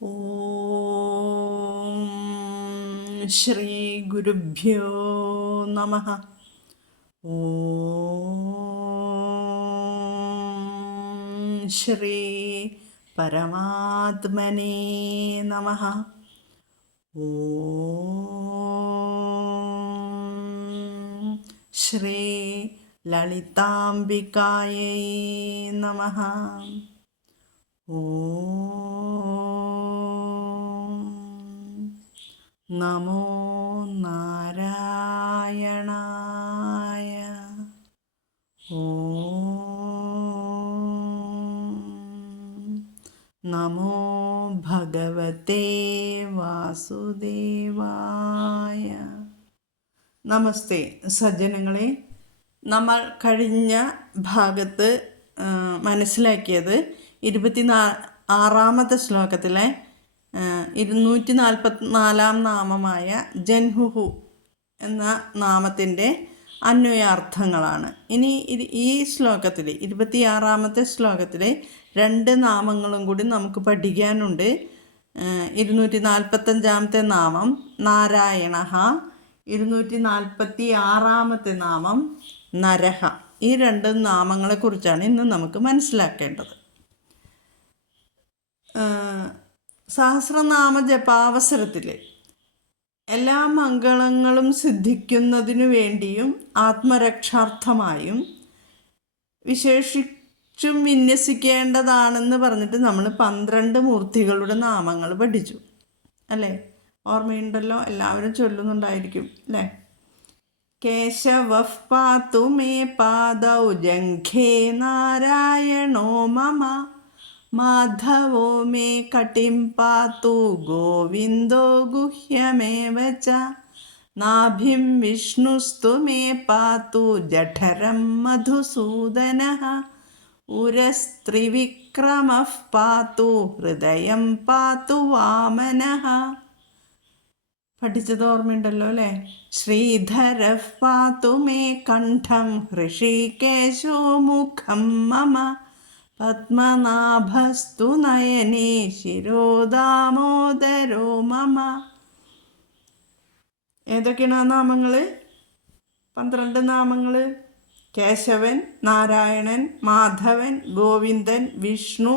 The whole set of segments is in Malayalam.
ഓം ശ്രീ ഗുരുഭ്യോ നമഃ. ഓം ശ്രീ പരമാത്മനേ നമഃ. ഓം ശ്രീ ലളിതാംബികായൈ നമഃ. ഓം നമോ നാരായണായ. ഓം നമോ ഭഗവതേ വാസുദേവായ. നമസ്തേ സജ്ജനങ്ങളെ, നമ്മൾ കഴിഞ്ഞ ഭാഗത്ത് മനസ്സിലാക്കിയത് 26ാമത്തെ ശ്ലോകത്തിലെ 244 നാമമായ ജൻഹുഹു എന്ന നാമത്തിൻ്റെ അന്വയാർത്ഥങ്ങളാണ്. ഇനി ഈ ശ്ലോകത്തിൽ 26ാമത്തെ ശ്ലോകത്തിലെ 2 നാമങ്ങളും കൂടി നമുക്ക് പഠിക്കാനുണ്ട്. 245ാമത്തെ നാമം നാരായണഃ, 246ാമത്തെ നാമം നരഹ. ഈ 2 നാമങ്ങളെക്കുറിച്ചാണ് ഇന്ന് നമുക്ക് മനസ്സിലാക്കേണ്ടത്. സഹസ്രനാമ ജപാവസരത്തിൽ എല്ലാ മംഗളങ്ങളും സിദ്ധിക്കുന്നതിനു വേണ്ടിയും ആത്മരക്ഷാർത്ഥമായും വിശേഷിച്ചും വിന്യസിക്കേണ്ടതാണെന്ന് പറഞ്ഞിട്ട് നമ്മൾ 12 മൂർത്തികളുടെ നാമങ്ങൾ പഠിച്ചു അല്ലേ? ഓർമ്മയുണ്ടല്ലോ, എല്ലാവരും ചൊല്ലുന്നുണ്ടായിരിക്കും അല്ലേ? കേശവഃ പാതു മേ പാദൗ ജംഘേ നാരായണോ മമ, മാധവോ മേ കടിം പാതു ഗോവിന്ദോ ഗുഹ്യമേവ ച, നാഭിം വിഷ്ണുസ്തു മേ പാതു ജഠരം മധുസൂദനഃ, ഉരസ്ത്രിവിക്രമഃ പാതു ഹൃദയം പാതു വാമനഃ. പഠിച്ചത് ഓർമ്മയുണ്ടല്ലോ അല്ലേ? ശ്രീധരഃ പാതു മേ കണ്ഠം ഹൃഷീകേശോ മുഖം മമ, പത്മനാഭസ്തു നയനേ ശിരോ ദാമോദരോ മമ. ഏതൊക്കെയാണ് ആ നാമങ്ങൾ? 12 നാമങ്ങൾ. കേശവൻ, നാരായണൻ, മാധവൻ, ഗോവിന്ദൻ, വിഷ്ണു,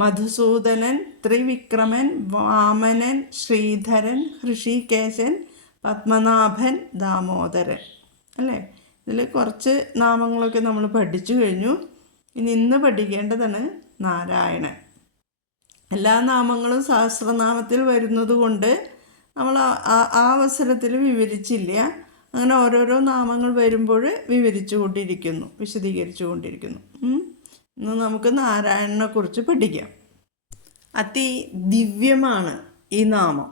മധുസൂദനൻ, ത്രിവിക്രമൻ, വാമനൻ, ശ്രീധരൻ, ഹൃഷികേശൻ, പത്മനാഭൻ, ദാമോദരൻ അല്ലേ? ഇതിൽ കുറച്ച് നാമങ്ങളൊക്കെ നമ്മൾ പഠിച്ചു കഴിഞ്ഞു. ഇന്ന് പഠിക്കേണ്ടതാണ് നാരായണൻ. എല്ലാ നാമങ്ങളും സഹസ്രനാമത്തിൽ വരുന്നത് കൊണ്ട് നമ്മൾ ആ അവസരത്തിൽ വിവരിച്ചില്ല. അങ്ങനെ ഓരോരോ നാമങ്ങൾ വരുമ്പോൾ വിശദീകരിച്ചു കൊണ്ടിരിക്കുന്നു. ഇന്ന് നമുക്ക് നാരായണനെ കുറിച്ച് പഠിക്കാം. അതിദിവ്യമാണ് ഈ നാമം.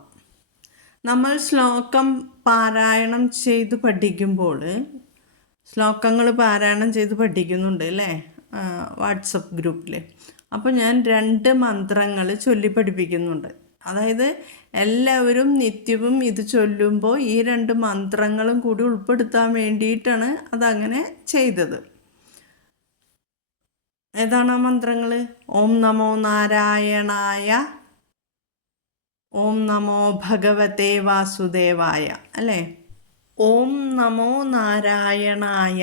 നമ്മൾ ശ്ലോകം പാരായണം ചെയ്ത് പഠിക്കുമ്പോൾ, ശ്ലോകങ്ങൾ പാരായണം ചെയ്ത് പഠിക്കുന്നുണ്ട് അല്ലേ വാട്സപ്പ് ഗ്രൂപ്പിൽ. അപ്പോൾ ഞാൻ 2 മന്ത്രങ്ങൾ ചൊല്ലി പഠിപ്പിക്കുന്നുണ്ട്. അതായത് എല്ലാവരും നിത്യവും ഇത് ചൊല്ലുമ്പോൾ ഈ 2 മന്ത്രങ്ങളും കൂടി ഉൾപ്പെടുത്താൻ വേണ്ടിയിട്ടാണ് അതങ്ങനെ ചെയ്തത്. ഏതാണ് ആ മന്ത്രങ്ങൾ? ഓം നമോ നാരായണായ, ഓം നമോ ഭഗവതേ വാസുദേവായ അല്ലേ? ഓം നമോ നാരായണായ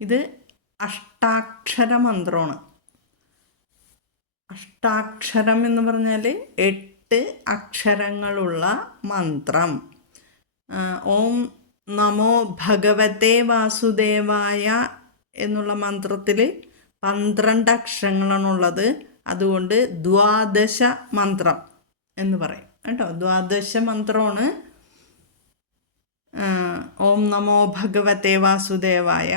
ഇത് അഷ്ടാക്ഷര മന്ത്രമാണ്. അഷ്ടാക്ഷരം എന്ന് പറഞ്ഞാൽ 8 അക്ഷരങ്ങളുള്ള മന്ത്രം. ഓം നമോ ഭഗവതേ വാസുദേവായ എന്നുള്ള മന്ത്രത്തിൽ 12 അക്ഷരങ്ങളാണുള്ളത്. അതുകൊണ്ട് ദ്വാദശ മന്ത്രം എന്ന് പറയും കേട്ടോ. ദ്വാദശ മന്ത്രമാണ് ഓം നമോ ഭഗവതേ വാസുദേവായ.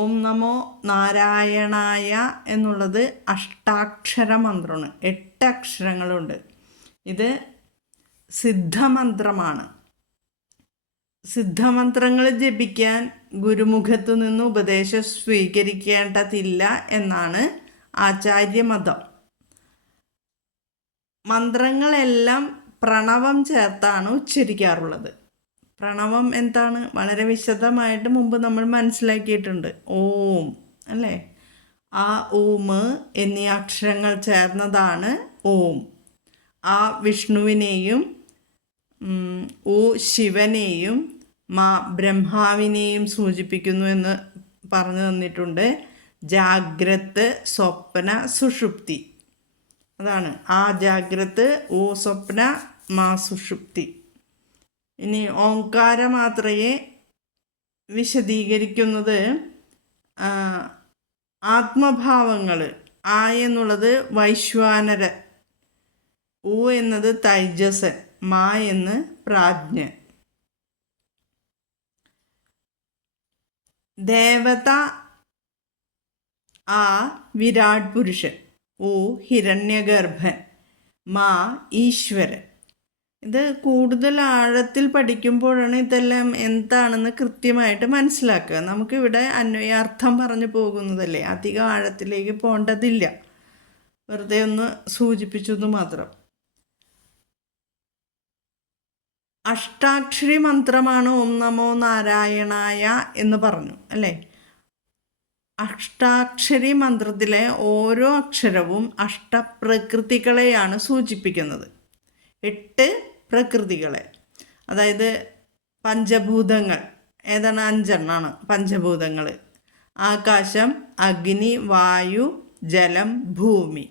ഓം നമോ നാരായണായ എന്നുള്ളത് അഷ്ടാക്ഷര മന്ത്രമാണ്. 8 അക്ഷരങ്ങളുണ്ട്. ഇത് സിദ്ധമന്ത്രമാണ്. സിദ്ധമന്ത്രങ്ങൾ ജപിക്കാൻ ഗുരുമുഖത്തു നിന്ന് ഉപദേശം സ്വീകരിക്കേണ്ടതില്ല എന്നാണ് ആചാര്യമതം. മന്ത്രങ്ങളെല്ലാം പ്രണവം ചേർത്താണ് ഉച്ചരിക്കാറുള്ളത്. പ്രണവം എന്താണ്? വളരെ വിശദമായിട്ട് മുമ്പ് നമ്മൾ മനസ്സിലാക്കിയിട്ടുണ്ട്. ഓം അല്ലേ? ആ, ഊമ് എന്നീ അക്ഷരങ്ങൾ ചേർന്നതാണ് ഓം. ആ വിഷ്ണുവിനെയും ഉ ശിവനെയും മാ ബ്രഹ്മാവിനെയും സൂചിപ്പിക്കുന്നു എന്ന് പറഞ്ഞു തന്നിട്ടുണ്ട്. ജാഗ്രത്, സ്വപ്ന, സുഷുപ്തി. അതാണ് ആ ജാഗ്രത്, ഓ സ്വപ്ന, മാ സുഷുപ്തി. ഇനി ഓംകാരമാത്രയെ വിശദീകരിക്കുന്നത് ആത്മഭാവങ്ങൾ. ആ എന്നുള്ളത് വൈശ്വാനരൻ, ഉ എന്നത് തൈജസൻ, മാ എന്ന് പ്രാജ്ഞൻ. ദേവത ആ വിരാട് പുരുഷൻ, ഉ ഹിരണ്യഗർഭൻ, മാ ഈശ്വരൻ. ഇത് കൂടുതൽ ആഴത്തിൽ പഠിക്കുമ്പോഴാണ് ഇതെല്ലാം എന്താണെന്ന് കൃത്യമായിട്ട് മനസ്സിലാക്കുക. നമുക്കിവിടെ അന്വയാർത്ഥം പറഞ്ഞു പോകുന്നതല്ലേ, അധികം ആഴത്തിലേക്ക് പോകേണ്ടതില്ല, വെറുതെ ഒന്ന് സൂചിപ്പിച്ചത് മാത്രം. അഷ്ടാക്ഷരി മന്ത്രമാണ് ഓം നമോ നാരായണായ എന്ന് പറഞ്ഞു അല്ലേ. അഷ്ടാക്ഷരി മന്ത്രത്തിലെ ഓരോ അക്ഷരവും അഷ്ടപ്രകൃതികളെയാണ് സൂചിപ്പിക്കുന്നത്. 8 പ്രകൃതികളെ, അതായത് പഞ്ചഭൂതങ്ങൾ. ഏതാണ്? 5 എണ്ണമാണ് പഞ്ചഭൂതങ്ങൾ. ആകാശം, അഗ്നി, വായു, ജലം, ഭൂമി.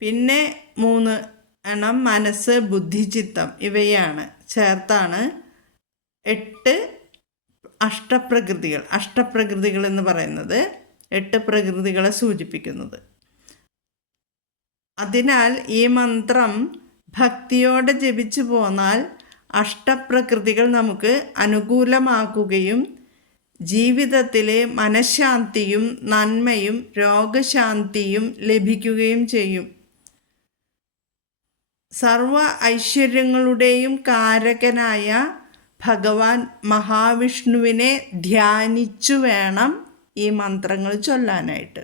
പിന്നെ 3 എണ്ണം മനസ്സ്, ബുദ്ധി, ചിത്തം. ഇവയാണ് ചേർത്താണ് 8 അഷ്ടപ്രകൃതികൾ. അഷ്ടപ്രകൃതികൾ എന്ന് പറയുന്നത് 8 പ്രകൃതികളെ സൂചിപ്പിക്കുന്നത്. അതിനാൽ ഈ മന്ത്രം ഭക്തിയോടെ ജപിച്ചു പോന്നാൽ അഷ്ടപ്രകൃതികൾ നമുക്ക് അനുകൂലമാക്കുകയും ജീവിതത്തിലെ മനഃശാന്തിയും നന്മയും രോഗശാന്തിയും ലഭിക്കുകയും ചെയ്യും. സർവ ഐശ്വര്യങ്ങളുടെയും കാരകനായ ഭഗവാൻ മഹാവിഷ്ണുവിനെ ധ്യാനിച്ചു വേണം ഈ മന്ത്രങ്ങൾ ചൊല്ലാനായിട്ട്.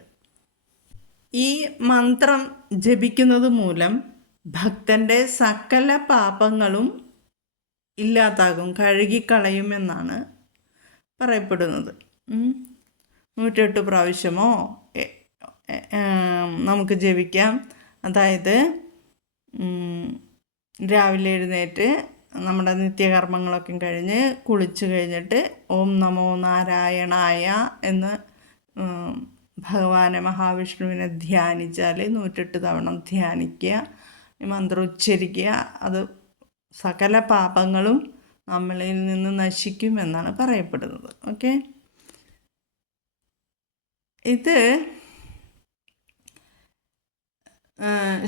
ഈ മന്ത്രം ജപിക്കുന്നത് മൂലം ഭക്തൻ്റെ സകല പാപങ്ങളും ഇല്ലാതാകും, കഴുകിക്കളയുമെന്നാണ് പറയപ്പെടുന്നത്. 108 പ്രാവശ്യമോ നമുക്ക് ജപിക്കാം. അതായത് രാവിലെ എഴുന്നേറ്റ് നമ്മുടെ നിത്യകർമ്മങ്ങളൊക്കെ കഴിഞ്ഞ് കുളിച്ച് കഴിഞ്ഞിട്ട് ഓം നമോ നാരായണായ എന്ന് ഭഗവാനെ മഹാവിഷ്ണുവിനെ ധ്യാനിച്ചാൽ 108 തവണ ധ്യാനിക്കുക, ഈ മന്ത്രം ഉച്ചരിക്കുക. അത് സകല പാപങ്ങളും നമ്മളിൽ നിന്ന് നശിക്കുമെന്നാണ് പറയപ്പെടുന്നത്. ഓക്കെ, ഇത്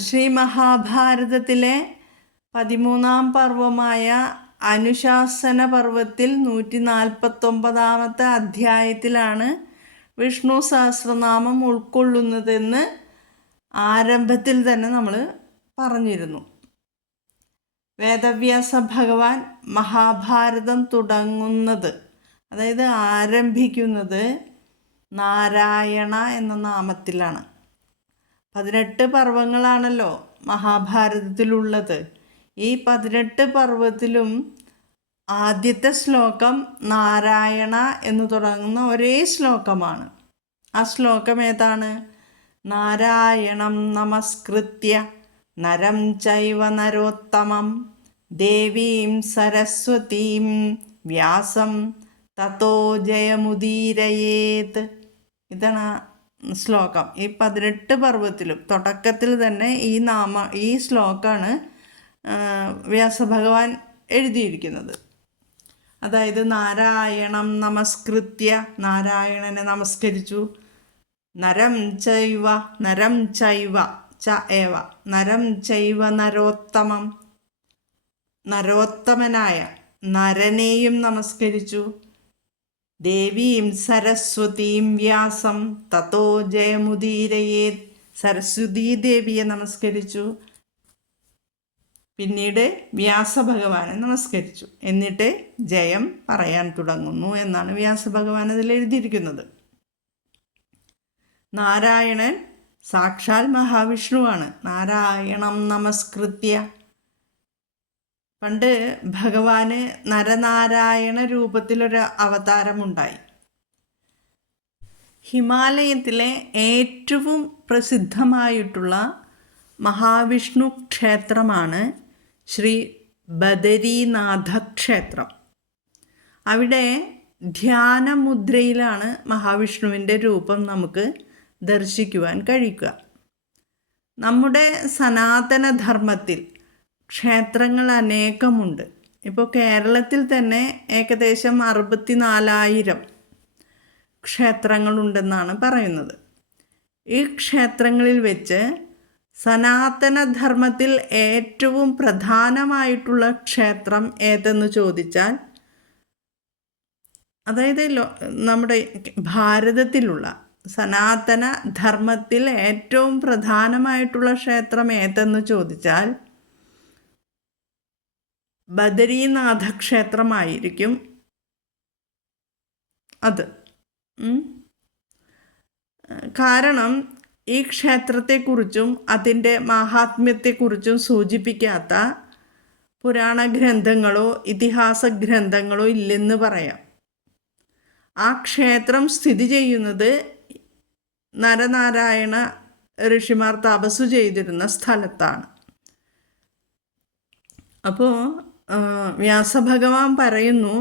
ശ്രീ മഹാഭാരതത്തിലെ 13ാം പർവമായ അനുശാസന പർവത്തിൽ 149ാമത്തെ അധ്യായത്തിലാണ് വിഷ്ണു സഹസ്രനാമം ഉൾക്കൊള്ളുന്നതെന്ന് ആരംഭത്തിൽ തന്നെ നമ്മൾ പറഞ്ഞിരുന്നു. വേദവ്യാസ ഭഗവാൻ മഹാഭാരതം തുടങ്ങുന്നത്, അതായത് ആരംഭിക്കുന്നത് നാരായണ എന്ന നാമത്തിലാണ്. 18 പർവ്വങ്ങളാണല്ലോ മഹാഭാരതത്തിലുള്ളത്. ഈ 18 പർവ്വത്തിലും ആദ്യത്തെ ശ്ലോകം നാരായണ എന്ന് തുടങ്ങുന്ന ഒരേ ശ്ലോകമാണ്. ആ ശ്ലോകം ഏതാണ്? നാരായണം നമസ്കൃത്യ നരം ചൈവ നരോത്തമം ദേവീം സരസ്വതീം വ്യാസം തതോ ജയമുദീരയേത്. ഇതാണ് ശ്ലോകം. ഈ 18 പർവ്വത്തിലും തുടക്കത്തിൽ തന്നെ ഈ ശ്ലോകമാണ് വ്യാസഭഗവാൻ എഴുതിയിരിക്കുന്നത്. അതായത് നാരായണം നമസ്കൃത്യ, നാരായണനെ നമസ്കരിച്ചു. നരം ചൈവ ച ഏവ നരം ചൈവ നരോത്തമം, നരോത്തമനായ നരനെയും നമസ്കരിച്ചു. ദേവീം സരസ്വതീം വ്യാസം തതോ ജയമുദീരയേത്, സരസ്വതീ ദേവിയെ നമസ്കരിച്ചു. പിന്നീട് വ്യാസഭഗവാനെ നമസ്കരിച്ചു. എന്നിട്ട് ജയം പറയാൻ തുടങ്ങുന്നു എന്നാണ് വ്യാസഭഗവാൻ അതിൽ എഴുതിയിരിക്കുന്നത്. നാരായണൻ സാക്ഷാൽ മഹാവിഷ്ണുവാണ്. നാരായണം നമസ്കൃത്യ. പണ്ട് ഭഗവാന് നരനാരായണ രൂപത്തിലൊരു അവതാരമുണ്ടായി. ഹിമാലയത്തിലെ ഏറ്റവും പ്രസിദ്ധമായിട്ടുള്ള മഹാവിഷ്ണു ക്ഷേത്രമാണ് ശ്രീ ബദരീനാഥ ക്ഷേത്രം. അവിടെ ധ്യാനമുദ്രയിലാണ് മഹാവിഷ്ണുവിൻ്റെ രൂപം നമുക്ക് ദർശിക്കുവാൻ കഴിയുക. നമ്മുടെ സനാതനധർമ്മത്തിൽ ക്ഷേത്രങ്ങൾ അനേകമുണ്ട്. ഇപ്പോൾ കേരളത്തിൽ തന്നെ ഏകദേശം 64,000 ക്ഷേത്രങ്ങളുണ്ടെന്നാണ് പറയുന്നത്. ഈ ക്ഷേത്രങ്ങളിൽ വെച്ച് സനാതനധർമ്മത്തിൽ ഏറ്റവും പ്രധാനമായിട്ടുള്ള ക്ഷേത്രം ഏതെന്ന് ചോദിച്ചാൽ, അതായത് നമ്മുടെ ഭാരതത്തിലുള്ള സനാതന ധർമ്മത്തിൽ ഏറ്റവും പ്രധാനമായിട്ടുള്ള ക്ഷേത്രം ഏതെന്ന് ചോദിച്ചാൽ ബദരീനാഥ ക്ഷേത്രമായിരിക്കും അത്. കാരണം ഈ ക്ഷേത്രത്തെക്കുറിച്ചും അതിൻ്റെ മാഹാത്മ്യത്തെക്കുറിച്ചും സൂചിപ്പിക്കാത്ത പുരാണ ഗ്രന്ഥങ്ങളോ ഇതിഹാസ ഗ്രന്ഥങ്ങളോ ഇല്ലെന്ന് പറയാം. ആ ക്ഷേത്രം സ്ഥിതി ചെയ്യുന്നത് നരനാരായണ ഋഷിമാർ തപസ്സു ചെയ്തിരുന്ന സ്ഥലത്താണ്. അപ്പോൾ വ്യാസഭഗവാൻ പറയുന്നു,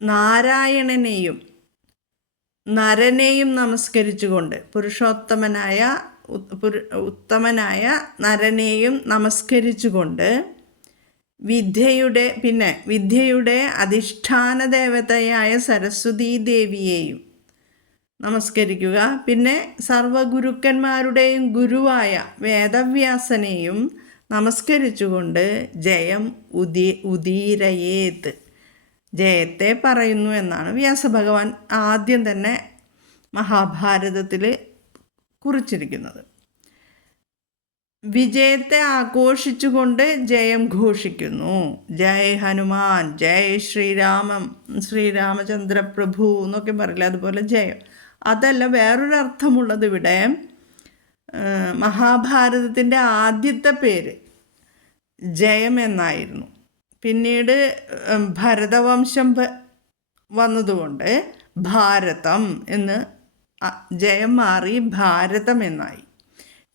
നാരായണനെയും നരനെയും നമസ്കരിച്ചുകൊണ്ട്, ഉത്തമനായ നരനെയും നമസ്കരിച്ചുകൊണ്ട് വിദ്യയുടെ അധിഷ്ഠാന ദേവതയായ സരസ്വതീ ദേവിയെയും നമസ്കരിക്കുക. പിന്നെ സർവഗുരുക്കന്മാരുടെയും ഗുരുവായ വേദവ്യാസനെയും നമസ്കരിച്ചുകൊണ്ട് ജയം ഉദീരയേത്, ജയത്തെ പറയുന്നു എന്നാണ് വ്യാസഭഗവാൻ ആദ്യം തന്നെ മഹാഭാരതത്തിൽ കുറിച്ചിരിക്കുന്നത്. വിജയത്തെ ആഘോഷിച്ചുകൊണ്ട് ജയം ഘോഷിക്കുന്നു. ജയ് ഹനുമാൻ, ജയ് ശ്രീരാമചന്ദ്ര പ്രഭു എന്നൊക്കെ പറയില്ല, അതുപോലെ ജയം. അതല്ല, വേറൊരർത്ഥമുള്ളത് ഇവിടെ. മഹാഭാരതത്തിൻ്റെ ആദ്യത്തെ പേര് ജയം എന്നായിരുന്നു. പിന്നീട് ഭരതവംശം വന്നതുകൊണ്ട് ഭാരതം എന്ന് ജയം മാറി ഭാരതം എന്നായി.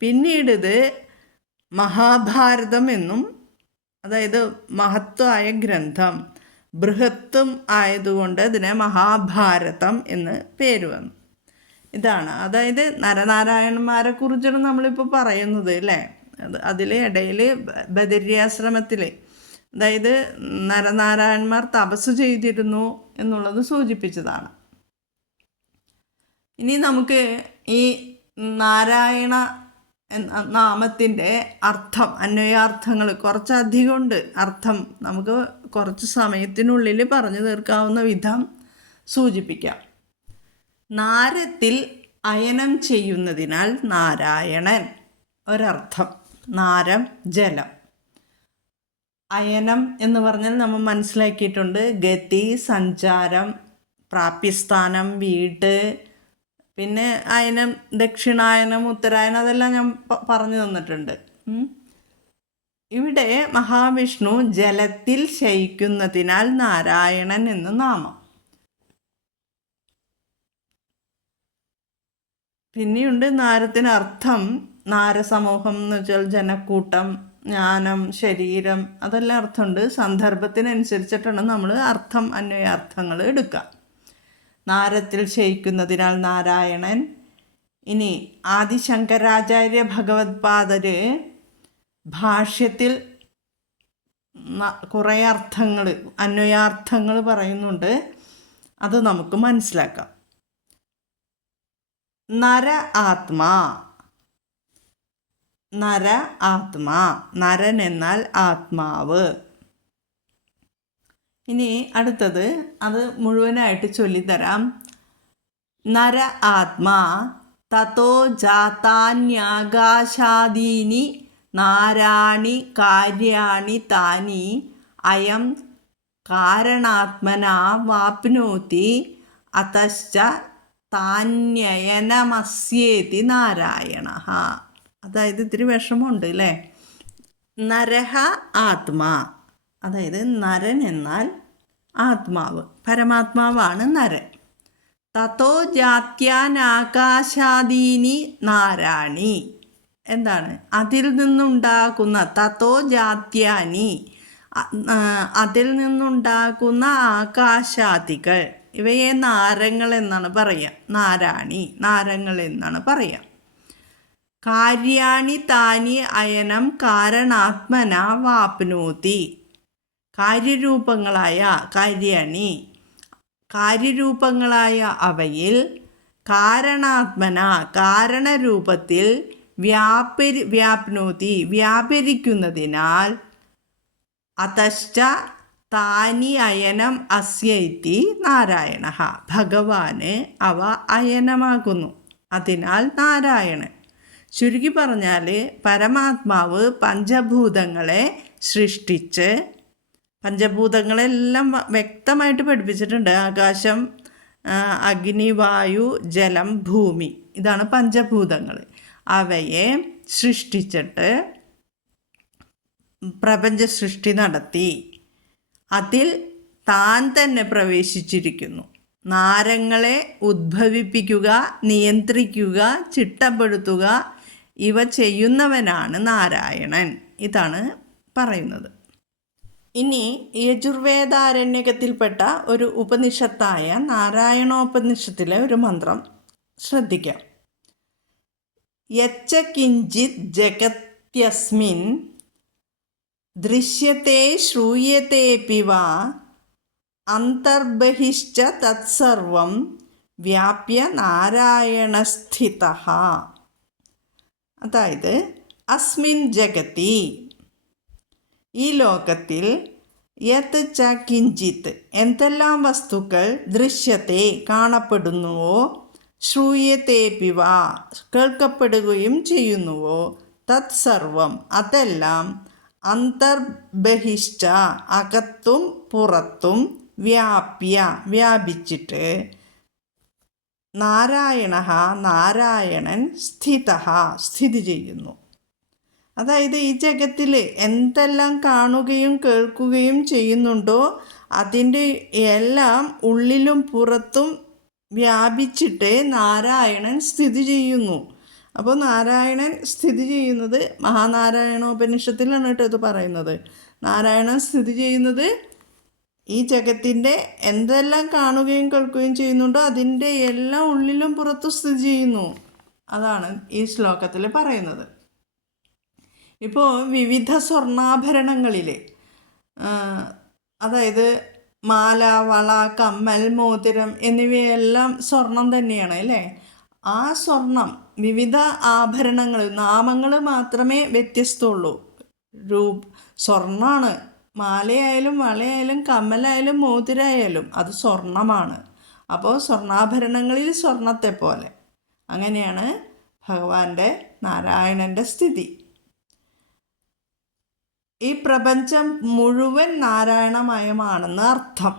പിന്നീട് ഇത് മഹാഭാരതം എന്നും, അതായത് മഹത്വമായ ഗ്രന്ഥം, ബൃഹത്തും ആയതുകൊണ്ട് ഇതിനെ മഹാഭാരതം എന്ന് പേര് വന്നു. ഇതാണ്, അതായത് നരനാരായണന്മാരെ കുറിച്ചാണ് നമ്മളിപ്പോൾ പറയുന്നത് അല്ലേ. അതിലെ ഇടയിൽ ബദര്യാശ്രമത്തിൽ, അതായത് നരനാരായണന്മാർ തപസ് ചെയ്തിരുന്നു എന്നുള്ളത് സൂചിപ്പിച്ചതാണ്. ഇനി നമുക്ക് ഈ നാരായണ നാമത്തിൻ്റെ അർത്ഥം, അന്വയാർത്ഥങ്ങൾ കുറച്ചധികമുണ്ട്. അർത്ഥം നമുക്ക് കുറച്ച് സമയത്തിനുള്ളിൽ പറഞ്ഞു തീർക്കാവുന്ന വിധം സൂചിപ്പിക്കാം. നാരത്തിൽ അയനം ചെയ്യുന്നതിനാൽ നാരായണൻ ഒരർത്ഥം. നാരം ജലം, അയനം എന്ന് പറഞ്ഞാൽ നമ്മൾ മനസ്സിലാക്കിയിട്ടുണ്ട് ഗതി, സഞ്ചാരം, പ്രാപ്യസ്ഥാനം, വീട്. പിന്നെ അയനം, ദക്ഷിണായനം, ഉത്തരായനം, അതെല്ലാം ഞാൻ പറഞ്ഞു തന്നിട്ടുണ്ട്. ഇവിടെ മഹാവിഷ്ണു ജലത്തിൽ ശയിക്കുന്നതിനാൽ നാരായണൻ എന്ന് നാമം. പിന്നെയുണ്ട് നാരത്തിനർത്ഥം. നാരസമൂഹം എന്ന് വെച്ചാൽ ജനക്കൂട്ടം, ജ്ഞാനം, ശരീരം, അതെല്ലാം അർത്ഥമുണ്ട്. സന്ദർഭത്തിനനുസരിച്ചിട്ടാണ് നമ്മൾ അർത്ഥം, അന്വയാർത്ഥങ്ങൾ എടുക്കുക. നാരത്തിൽ ശയിക്കുന്നതിനാൽ നാരായണൻ. ഇനി ആദിശങ്കരാചാര്യ ഭഗവത്പാദര് ഭാഷ്യത്തിൽ കുറേ അർത്ഥങ്ങൾ, അന്വയാർത്ഥങ്ങൾ പറയുന്നുണ്ട്. അത് നമുക്ക് മനസ്സിലാക്കാം. നര ആത്മാ, നര ആത്മാ, നരൻ എന്നാൽ ആത്മാവ്. ഇനി അടുത്തത്, അത് മുഴുവനായിട്ട് ചൊല്ലിത്തരാം. നര ആത്മാ തതോ ജാതാന്യാകാശാദീനി നാരാണി കാര്യാണി താനി അയം കാരണാത്മനാ വാപ്നോതി അതശ്ച താന്യയനമസ്യേതി നാരായണ. അതായത് ഇത്തിരി വിഷമമുണ്ട് അല്ലേ. നരഹ ആത്മാ, അതായത് നരൻ എന്നാൽ ആത്മാവ്, പരമാത്മാവാണ് നരൻ. തതോ ജാത്യാനാകാശാദീനി നാരാണി, എന്താണ്? അതിൽ നിന്നുണ്ടാക്കുന്ന തത്തോ ജാത്യാനി, അതിൽ നിന്നുണ്ടാക്കുന്ന ആകാശാദികൾ, ഇവയെ നാരങ്ങൾ എന്നാണ് പറയുക. നാരങ്ങൾ എന്നാണ് പറയുക. കാര്യാണി താനി അയനം കാരണാത്മന വാപ്നോതി. കാര്യരൂപങ്ങളായ അവയിൽ കാരണാത്മന കാരണരൂപത്തിൽ വ്യാപരിക്കുന്നതിനാൽ അതശ്ച താനി അയനം അസ്യൈതി നാരായണ, ഭഗവാന് അവ അയനമാകുന്നു, അതിനാൽ നാരായണൻ. ചുരുക്കി പറഞ്ഞാൽ പരമാത്മാവ് പഞ്ചഭൂതങ്ങളെ സൃഷ്ടിച്ച്, പഞ്ചഭൂതങ്ങളെല്ലാം വ്യക്തമായിട്ട് പഠിപ്പിച്ചിട്ടുണ്ട്. ആകാശം, അഗ്നി, വായു, ജലം, ഭൂമി, ഇതാണ് പഞ്ചഭൂതങ്ങൾ. അവയെ സൃഷ്ടിച്ചിട്ട് പ്രപഞ്ച സൃഷ്ടി നടത്തി അതിൽ താൻ തന്നെ പ്രവേശിച്ചിരിക്കുന്നു. നാരങ്ങളെ ഉദ്ഭവിപ്പിക്കുക, നിയന്ത്രിക്കുക, ചിട്ടപ്പെടുത്തുക, ഇവ ചെയ്യുന്നവനാണ് നാരായണൻ. ഇതാണ് പറയുന്നത്. ഇനി യജുർവേദാരണ്യകത്തിൽപ്പെട്ട ഒരു ഉപനിഷത്തായ നാരായണോപനിഷത്തിലെ ഒരു മന്ത്രം ശ്രദ്ധിക്കാം. യച്ച കിഞ്ചിത് ജഗത്യസ്മിൻ ദൃശ്യത്തെ ശ്രൂയതേപി വാ അന്തർബഹിശ്ച തത്സർവം വ്യാപ്യ നാരായണസ്ഥിതഃ. അതായത് അസ്മിൻ ജഗതി, ഈ ലോകത്തിൽ, യത് ച കിഞ്ചിത്ത് എന്തെല്ലാം വസ്തുക്കൾ ദൃശ്യത്തെ കാണപ്പെടുന്നുവോ, ശ്രൂയതേപിവ കേൾക്കപ്പെടുകയും ചെയ്യുന്നുവോ, തത്സർവം അതെല്ലാം, അന്തർബഹിശ്ച അകത്തും പുറത്തും, വ്യാപിച്ചിട്ട്, നാരായണൻ സ്ഥിതി ചെയ്യുന്നു. അതായത് ഈ ജഗത്തിൽ എന്തെല്ലാം കാണുകയും കേൾക്കുകയും ചെയ്യുന്നുണ്ടോ അതിൻ്റെ എല്ലാം ഉള്ളിലും പുറത്തും വ്യാപിച്ചിട്ട് നാരായണൻ സ്ഥിതി ചെയ്യുന്നു. അപ്പോൾ നാരായണൻ സ്ഥിതി ചെയ്യുന്നത് മഹാനാരായണോപനിഷത്തിലാണ് കേട്ടോ ഇത് പറയുന്നത്. നാരായണൻ സ്ഥിതി ചെയ്യുന്നത് ഈ ജഗത്തിൻ്റെ എന്തെല്ലാം കാണുകയും കേൾക്കുകയും ചെയ്യുന്നുണ്ടോ അതിൻ്റെ എല്ലാം ഉള്ളിലും പുറത്തും സ്ഥിതി ചെയ്യുന്നു. അതാണ് ഈ ശ്ലോകത്തിൽ പറയുന്നത്. ഇപ്പോൾ വിവിധ സ്വർണ്ണാഭരണങ്ങളിൽ, അതായത് മാല, വള, കമ്മൽ, മോതിരം എന്നിവയെല്ലാം സ്വർണം തന്നെയാണ് അല്ലേ? ആ സ്വർണം, വിവിധ ആഭരണങ്ങൾ, നാമങ്ങൾ മാത്രമേ വ്യത്യസ്തമുള്ളൂ. സ്വർണ്ണമാണ്. മാലയായാലും വളയായാലും കമ്മലായാലും മോതിരമായാലും അത് സ്വർണ്ണമാണ്. അപ്പോൾ സ്വർണ്ണാഭരണങ്ങളിൽ സ്വർണത്തെ പോലെ, അങ്ങനെയാണ് ഭഗവാന്റെ നാരായണൻ്റെ സ്ഥിതി. ഈ പ്രപഞ്ചം മുഴുവൻ നാരായണമയമാണെന്ന് അർത്ഥം.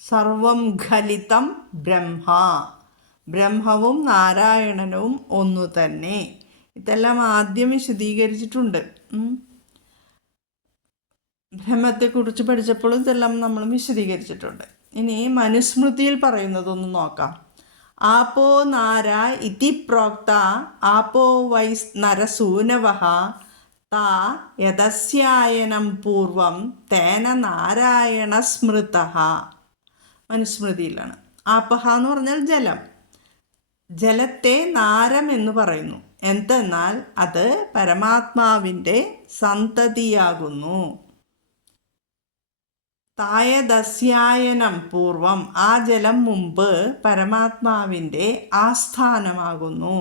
സർവം ഖലിതം ബ്രഹ്മ, ബ്രഹ്മവും നാരായണനും ഒന്നു തന്നെ. ഇതെല്ലാം ആദ്യം വിശദീകരിച്ചിട്ടുണ്ട്. ബ്രഹ്മത്തെക്കുറിച്ച് പഠിച്ചപ്പോൾ ഇതെല്ലാം നമ്മൾ വിശദീകരിച്ചിട്ടുണ്ട്. ഇനി മനുസ്മൃതിയിൽ പറയുന്നതൊന്ന് നോക്കാം. ആപോ നാര ഇതി പ്രോക്ത ആപോ വൈ നരസൂനവഃ താ യദസ്യായനം പൂർവം തേന നാരായണ സ്മൃതഃ. മനുസ്മൃതിയിലാണ്. ആപഹ എന്ന് പറഞ്ഞാൽ ജലം. ജലത്തെ നാരം എന്ന് പറയുന്നു. എന്തെന്നാൽ അത് പരമാത്മാവിൻ്റെ സന്തതിയാകുന്നു. തായദസ്യായനം പൂർവം, ആ ജലം മുമ്പ് പരമാത്മാവിൻ്റെ ആസ്ഥാനമാകുന്നു,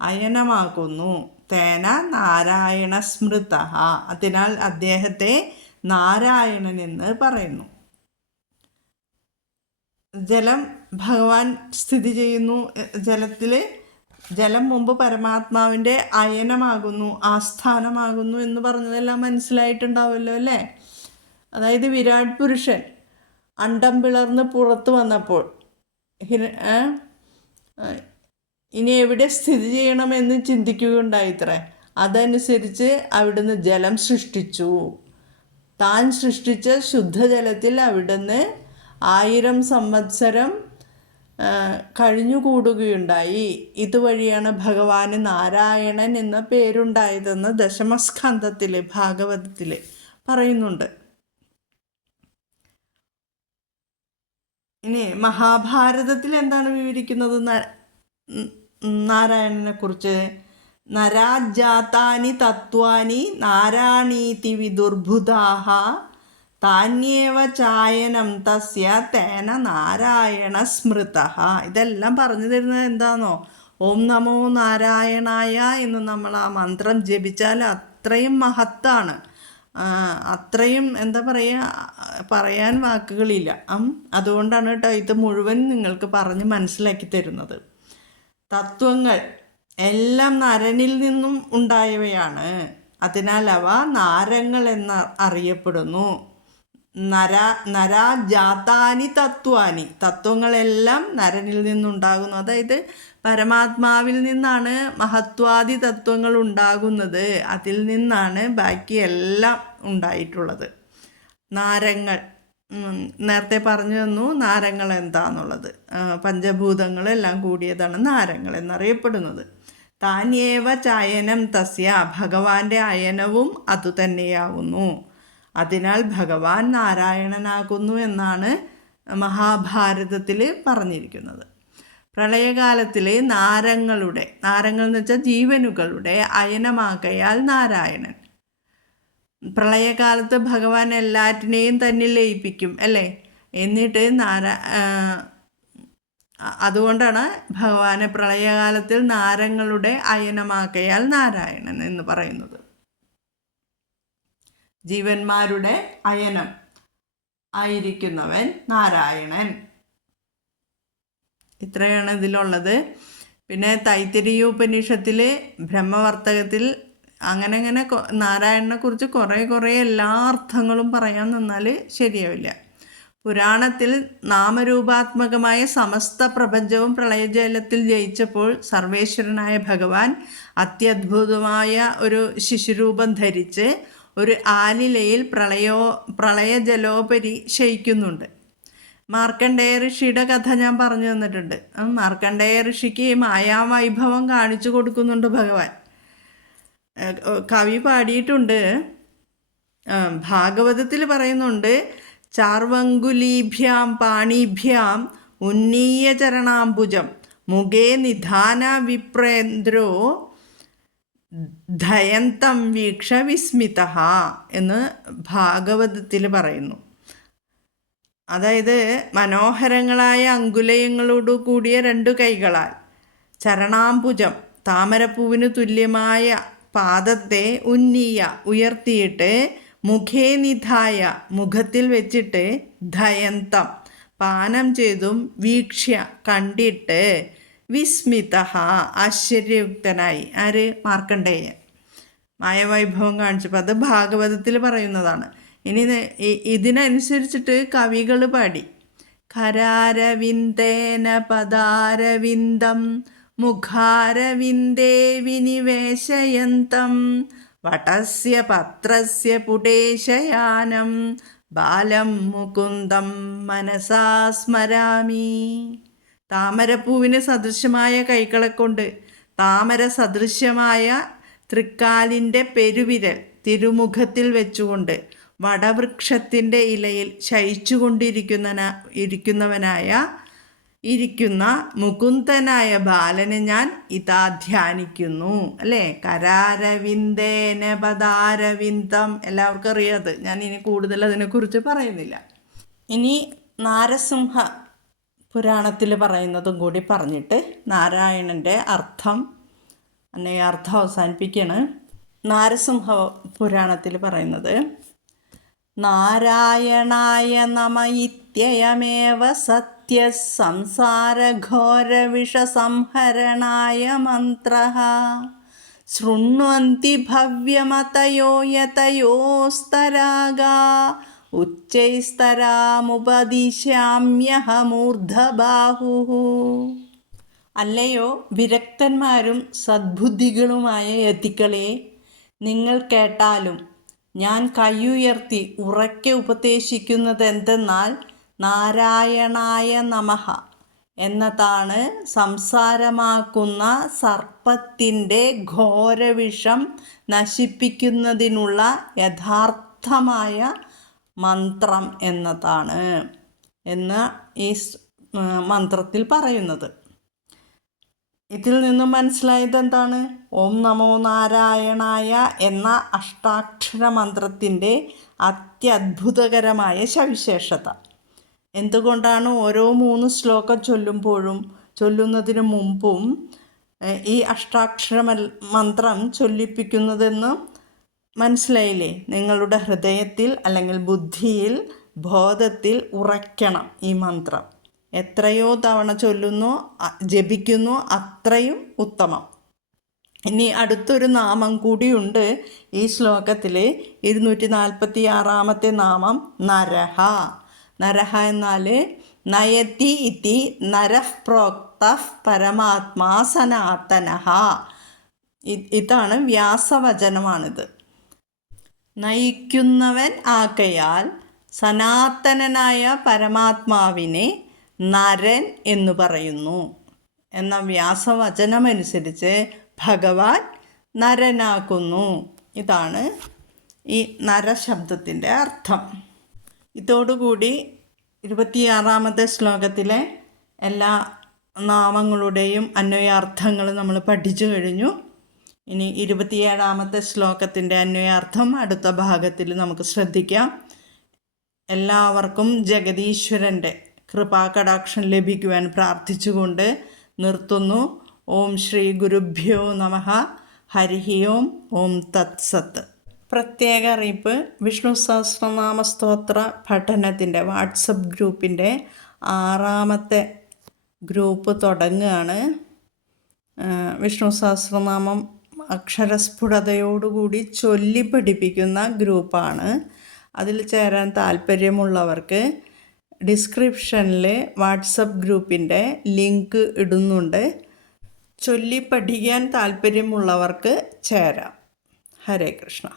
അയനമാകുന്നു. തേന നാരായണ സ്മൃതഃ, അതിനാൽ അദ്ദേഹത്തെ നാരായണൻ എന്ന് പറയുന്നു. ജലം ഭഗവാൻ സ്ഥിതി ചെയ്യുന്നു. ജലം മുമ്പ് പരമാത്മാവിൻ്റെ അയനമാകുന്നു, ആസ്ഥാനമാകുന്നു എന്ന് പറഞ്ഞതെല്ലാം മനസ്സിലായിട്ടുണ്ടാവുമല്ലോ അല്ലേ? അതായത് വിരാട് പുരുഷൻ അണ്ടം പിളർന്ന് പുറത്ത് വന്നപ്പോൾ ഇനി എവിടെ സ്ഥിതി ചെയ്യണമെന്ന് ചിന്തിക്കുകയുണ്ടായിത്രേ. അതനുസരിച്ച് അവിടുന്ന് ജലം സൃഷ്ടിച്ചു. താൻ സൃഷ്ടിച്ച ശുദ്ധജലത്തിൽ അവിടുന്ന് 1000 സംവത്സരം കഴിഞ്ഞുകൂടുകയുണ്ടായി. ഇതുവഴിയാണ് ഭഗവാന് നാരായണൻ എന്ന പേരുണ്ടായതെന്ന് ദശമസ്കന്ധത്തിൽ ഭാഗവതത്തിൽ പറയുന്നുണ്ട്. ഇനി മഹാഭാരതത്തിൽ എന്താണ് വിവരിക്കുന്നത് നാരായണനെ കുറിച്ച്? നരാജാതാനി തത്വാനി നാരായണീതി വിദുർബുധാഹ താന്യേവ ചായനം തസ്യ തേന നാരായണ സ്മൃതഃ. ഇതെല്ലാം പറഞ്ഞു തരുന്നത് എന്താണെന്നോ? ഓം നമോ നാരായണായ എന്ന് നമ്മൾ ആ മന്ത്രം ജപിച്ചാൽ അത്രയും മഹത്താണ്, അത്രയും എന്താ പറയുക, പറയാൻ വാക്കുകളില്ല. അതുകൊണ്ടാണ് കേട്ടോ ഇത് മുഴുവൻ നിങ്ങൾക്ക് പറഞ്ഞ് മനസ്സിലാക്കി തരുന്നത്. തത്വങ്ങൾ എല്ലാം നരനിൽ നിന്നും ഉണ്ടായവയാണ്. അതിനാൽ അവ നാരങ്ങൾ എന്ന് അറിയപ്പെടുന്നു. നരാജാതാനി തത്വാനി, തത്വങ്ങളെല്ലാം നരനിൽ നിന്നുണ്ടാകുന്നു. അതായത് പരമാത്മാവിൽ നിന്നാണ് മഹത്വാദി തത്വങ്ങൾ ഉണ്ടാകുന്നത്. അതിൽ നിന്നാണ് ബാക്കിയെല്ലാം ഉണ്ടായിട്ടുള്ളത്. നാരങ്ങൾ നേരത്തെ പറഞ്ഞു തന്നു നാരങ്ങൾ എന്താണെന്നുള്ളത്. പഞ്ചഭൂതങ്ങളെല്ലാം കൂടിയതാണ് നാരങ്ങൾ എന്നറിയപ്പെടുന്നത്. താന്യേവ ചായനം തസ്യ, ഭഗവാന്റെ അയനവും അതുതന്നെയാവുന്നു. അതിനാൽ ഭഗവാൻ നാരായണനാകുന്നു എന്നാണ് മഹാഭാരതത്തിൽ പറഞ്ഞിരിക്കുന്നത്. പ്രളയകാലത്തിൽ നാരങ്ങൾ എന്ന് വെച്ചാൽ ജീവനുകളുടെ അയനമാകയാൽ നാരായണൻ. പ്രളയകാലത്ത് ഭഗവാൻ എല്ലാറ്റിനെയും തന്നിൽ ലയിപ്പിക്കും അല്ലേ? എന്നിട്ട് അതുകൊണ്ടാണ് ഭഗവാനെ പ്രളയകാലത്തിൽ നാരങ്ങളുടെ അയനമാകയാൽ നാരായണൻ എന്ന് പറയുന്നത്. ജീവന്മാരുടെ അയനം ആയിരിക്കുന്നവൻ നാരായണൻ. ഇത്രയാണ് ഇതിലുള്ളത്. പിന്നെ തൈത്തിരീയോപനിഷത്തിൽ ബ്രഹ്മവർത്തകത്തിൽ അങ്ങനെ നാരായണനെ കുറിച്ച് കുറേ എല്ലാ അർത്ഥങ്ങളും പറയാൻ നിന്നാൽ ശരിയാവില്ല. പുരാണത്തിൽ നാമരൂപാത്മകമായ സമസ്ത പ്രപഞ്ചവും പ്രളയജലത്തിൽ ജയിച്ചപ്പോൾ സർവേശ്വരനായ ഭഗവാൻ അത്യദ്ഭുതമായ ഒരു ശിശുരൂപം ധരിച്ച് ഒരു ആലിലയിൽ പ്രളയജലോപരി ശയിക്കുന്നുണ്ട്. മാർക്കണ്ഡേയ ഋഷിയുടെ കഥ ഞാൻ പറഞ്ഞു തന്നിട്ടുണ്ട്. മാർക്കണ്ഡേയ ഋഷിക്ക് മായാവൈഭവം കാണിച്ചു കൊടുക്കുന്നുണ്ട് ഭഗവാൻ. കവി പാടിയിട്ടുണ്ട്, ഭാഗവതത്തിൽ പറയുന്നുണ്ട്, ചാർവങ്കുലീഭ്യാം പാണിഭ്യാം ഉന്നീയ ചരണാംബുജം മുഖേ നിധാന വിപ്രേന്ദ്രോ ധയന്തം വീക്ഷ വിസ്മിത എന്ന് ഭാഗവതത്തിൽ പറയുന്നു. അതായത് മനോഹരങ്ങളായ അങ്കുലയങ്ങളോടു കൂടിയ 2 കൈകളാൽ ചരണാംബുജം താമരപ്പൂവിന് തുല്യമായ പാദത്തെ ഉന്നീയ ഉയർത്തിയിട്ട് മുഖേ നിധായ മുഖത്തിൽ വെച്ചിട്ട് ധയന്തം പാനം ചെയ്തും വീക്ഷ്യ കണ്ടിട്ട് വിസ്മിത ആശ്ചര്യയുക്തനായി. ആര്? മാർക്കണ്ഡേയൻ മായവൈഭവം കാണിച്ചപ്പോൾ. അത് ഭാഗവതത്തിൽ പറയുന്നതാണ്. ഇനി ഇതിനനുസരിച്ചിട്ട് കവികൾ പാടി, ഖരാരവിന്ദേന പദാരവിന്ദം മുഖാരവിന്ദേ വിനിവേശയന്തം വടസ്യ പത്രസ്യ പുടേശയാനം ബാലം മുകുന്ദം മനസാ സ്മരാമി. താമരപ്പൂവിന് സദൃശമായ കൈകളെ കൊണ്ട് താമര സദൃശ്യമായ തൃക്കാലിൻ്റെ പെരുവിരൽ തിരുമുഖത്തിൽ വെച്ചുകൊണ്ട് വടവൃക്ഷത്തിൻ്റെ ഇലയിൽ ഇരിക്കുന്ന മുകുന്ദനായ ബാലനെ ഞാൻ ഇതാ ധ്യാനിക്കുന്നു അല്ലേ? കരാരവിന്ദേന പദാരവിന്ദം എല്ലാവർക്കും അറിയാതെ, ഞാൻ ഇനി കൂടുതൽ അതിനെക്കുറിച്ച് പറയുന്നില്ല. ഇനി നാരസിംഹ പുരാണത്തിൽ പറയുന്നതും കൂടി പറഞ്ഞിട്ട് നാരായണൻ്റെ അർത്ഥം അവസാനിപ്പിക്കുകയാണ്. നാരസിംഹ പുരാണത്തിൽ പറയുന്നത്, നാരായണായ നമ ഇത്യയമേവ സത്യ സംസാരഘോരവിഷസംഹരണായ മന്ത്രഃ ശൃണ്വന്തി ഭവ്യമതയോ യതയോസ്തരാഗാ ഉച്ചൈസ്തരാമുപദിശ്യാമ്യഹമൂർധബാഹുഃ. അല്ലയോ വിരക്തന്മാരും സദ്ബുദ്ധികളുമായ യതികളെ, നിങ്ങൾ കേട്ടാലും ഞാൻ കൈയുയർത്തി ഉറക്കെ ഉപദേശിക്കുന്നതെന്തെന്നാൽ നാരായണായ നമഃ എന്നതാണ് സംസാരമാക്കുന്ന സർപ്പത്തിൻ്റെ ഘോരവിഷം നശിപ്പിക്കുന്നതിനുള്ള യഥാർത്ഥമായ മന്ത്രം എന്നതാണ് എന്ന് ഈ മന്ത്രത്തിൽ പറയുന്നത്. ഇതിൽ നിന്നും മനസ്സിലായത് എന്താണ്? ഓം നമോ നാരായണായ എന്ന അഷ്ടാക്ഷര മന്ത്രത്തിൻ്റെ അത്യത്ഭുതകരമായ സവിശേഷത. എന്തുകൊണ്ടാണ് ഓരോ 3 ശ്ലോകം ചൊല്ലുന്നതിന് മുമ്പും ഈ അഷ്ടാക്ഷര മന്ത്രം ചൊല്ലിപ്പിക്കുന്നതെന്ന് മനസ്സിലായില്ലേ? നിങ്ങളുടെ ഹൃദയത്തിൽ അല്ലെങ്കിൽ ബുദ്ധിയിൽ, ബോധത്തിൽ ഉറയ്ക്കണം ഈ മന്ത്രം. എത്രയോ തവണ ജപിക്കുന്നു അത്രയും ഉത്തമം. ഇനി അടുത്തൊരു നാമം കൂടിയുണ്ട് ഈ ശ്ലോകത്തിൽ. 246-ാമത്തെ നാമം നരഹ. നരഹ എന്നാൽ നയതി ഇതി നരഃ പ്രോക്തഃ പരമാത്മാ സനാതനഃ. ഇതാണ് വ്യാസവചനമാണിത്. നയിക്കുന്നവൻ ആകയാൽ സനാതനനായ പരമാത്മാവിനെ നരൻ എന്നു പറയുന്നു എന്ന വ്യാസവചനമനുസരിച്ച് ഭഗവാൻ നരനാക്കുന്നു. ഇതാണ് ഈ നരശബ്ദത്തിൻ്റെ അർത്ഥം. ഇതോടുകൂടി 26-ാമത്തെ ശ്ലോകത്തിലെ എല്ലാ നാമങ്ങളുടെയും അന്വയാർത്ഥങ്ങൾ നമ്മൾ പഠിച്ചു കഴിഞ്ഞു. ഇനി 27-ാമത്തെ ശ്ലോകത്തിൻ്റെ അന്വയാർത്ഥം അടുത്ത ഭാഗത്തിൽ നമുക്ക് ശ്രദ്ധിക്കാം. എല്ലാവർക്കും ജഗദീശ്വരൻ്റെ കൃപാകടാക്ഷം ലഭിക്കുവാൻ പ്രാർത്ഥിച്ചുകൊണ്ട് നിർത്തുന്നു. ഓം ശ്രീ ഗുരുഭ്യോ നമഃ. ഹരി ഓം. ഓം തത്സത്ത്. പ്രത്യേക അറിയിപ്പ്: വിഷ്ണു സഹസ്രനാമ സ്തോത്ര പഠനത്തിൻ്റെ വാട്സപ്പ് ഗ്രൂപ്പിൻ്റെ 6-ാമത്തെ ഗ്രൂപ്പ് തുടങ്ങുകയാണ്. വിഷ്ണു സഹസ്രനാമം അക്ഷരസ്ഫുടതയോടുകൂടി ചൊല്ലി പഠിപ്പിക്കുന്ന ഗ്രൂപ്പാണ്. അതിൽ ചേരാൻ താല്പര്യമുള്ളവർക്ക് ഡിസ്ക്രിപ്ഷനിൽ വാട്സപ്പ് ഗ്രൂപ്പിൻ്റെ ലിങ്ക് ഇടുന്നുണ്ട്. ചൊല്ലി പഠിക്കാൻ താല്പര്യമുള്ളവർക്ക് ചേരാം. ഹരേ കൃഷ്ണ.